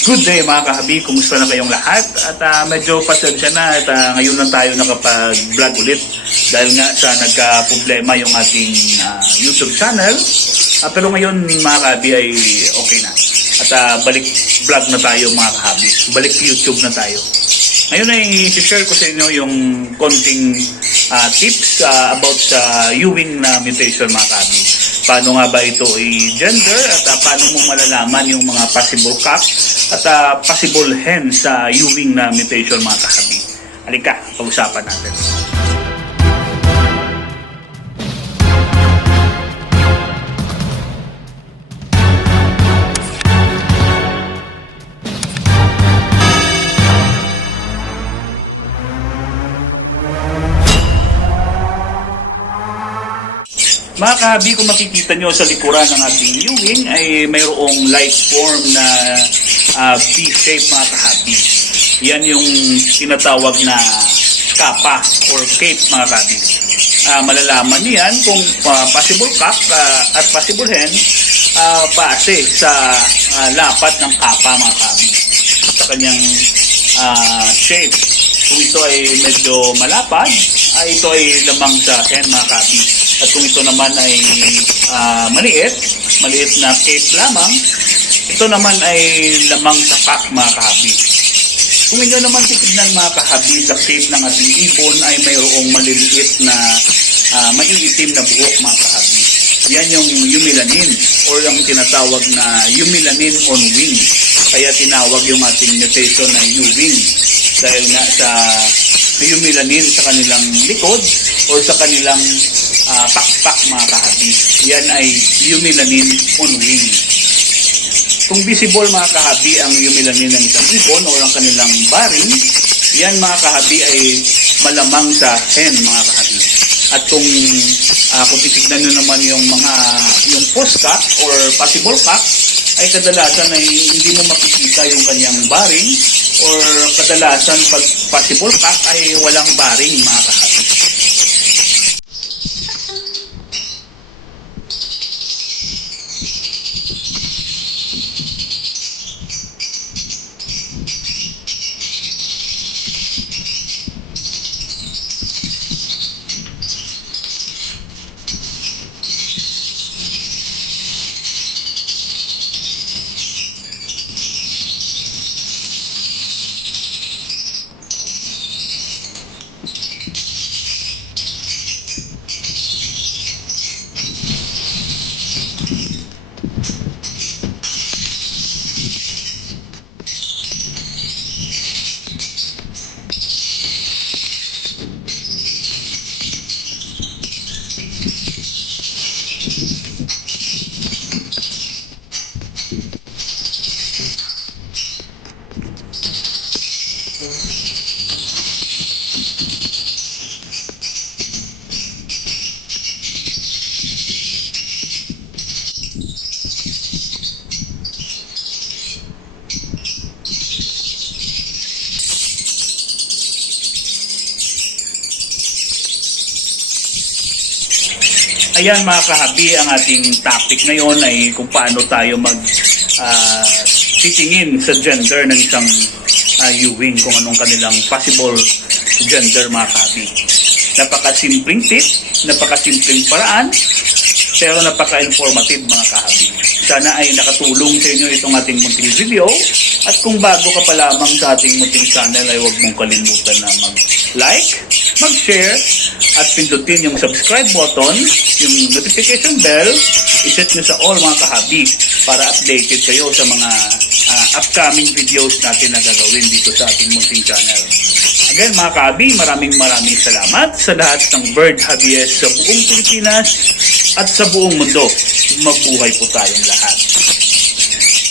Good day mga kahabi, kumusta na kayong lahat? At medyo pasensya na at ngayon lang tayo nakapag-vlog ulit dahil nga sa nagka-problema yung ating YouTube channel. Pero ngayon mga kahabi ay okay na. At balik vlog na tayo mga kahabi, balik YouTube na tayo. Ngayon ay i-share ko sa inyo yung konting tips about sa Ewing na mutation mga kahabi. Paano nga ba ito i-gender at paano mo malalaman yung mga possible cock at possible hen sa Ewing na mutation mga kahabi. Halika, pag-usapan natin. Mga kahabi, kung makikita nyo sa likuran ng ating Ewing ay mayroong light form na V-shape mga kahabi. Yan yung tinatawag na kapa or cape mga kahabi. Malalaman niyan kung possible cock at possible hen base sa lapat ng kapa mga kahabi. Sa kanyang shape. Kung ito ay medyo malapad, ito ay lamang sa hen mga kahabi. At kung ito naman ay maliit na cape lamang, ito naman ay lamang sa cock mga kahabi. Kung inyo naman titignan mga kahabi sa cape ng ating ibon ay mayroong maliliit na maiitim na buhok mga kahabi. Yan yung eumelanin or yung tinatawag na eumelanin on wing. Kaya tinawag yung ating mutation na Ewing dahil nga sa eumelanin sa kanilang likod or sa kanilang pakpak mga kahabi. Yan ay eumelanin on wing. Kung visible mga kahabi ang eumelanin ng isang ibon o ang kanilang baring, yan mga kahabi ay malamang sa hen mga kahabi. At kung titignan nyo naman yung post-cock or possible cock, ay kadalasan ay hindi mo makikita yung kanyang baring or kadalasan pag possible cock ay walang baring mga kahabi. Ayan mga kahabi, ang ating topic ngayon ay kung paano tayo titingin sa gender ng isang Ewing, kung anong kanilang possible gender mga kahabi. Napakasimpleng tip, napakasimpleng paraan, pero napaka-informative mga kahabi. Sana ay nakatulong sa inyo itong ating munting video. At kung bago ka pa lamang sa ating munting channel ay huwag mong kalimutan na mag-like, mag-share, at pindutin yung subscribe button, yung notification bell, iset nyo sa all mga kahabi para updated kayo sa mga upcoming videos natin na gagawin dito sa ating munting channel. Again mga kahabi, maraming salamat sa lahat ng bird hobbyist sa buong Pilipinas at sa buong mundo. Mabuhay po tayong lahat.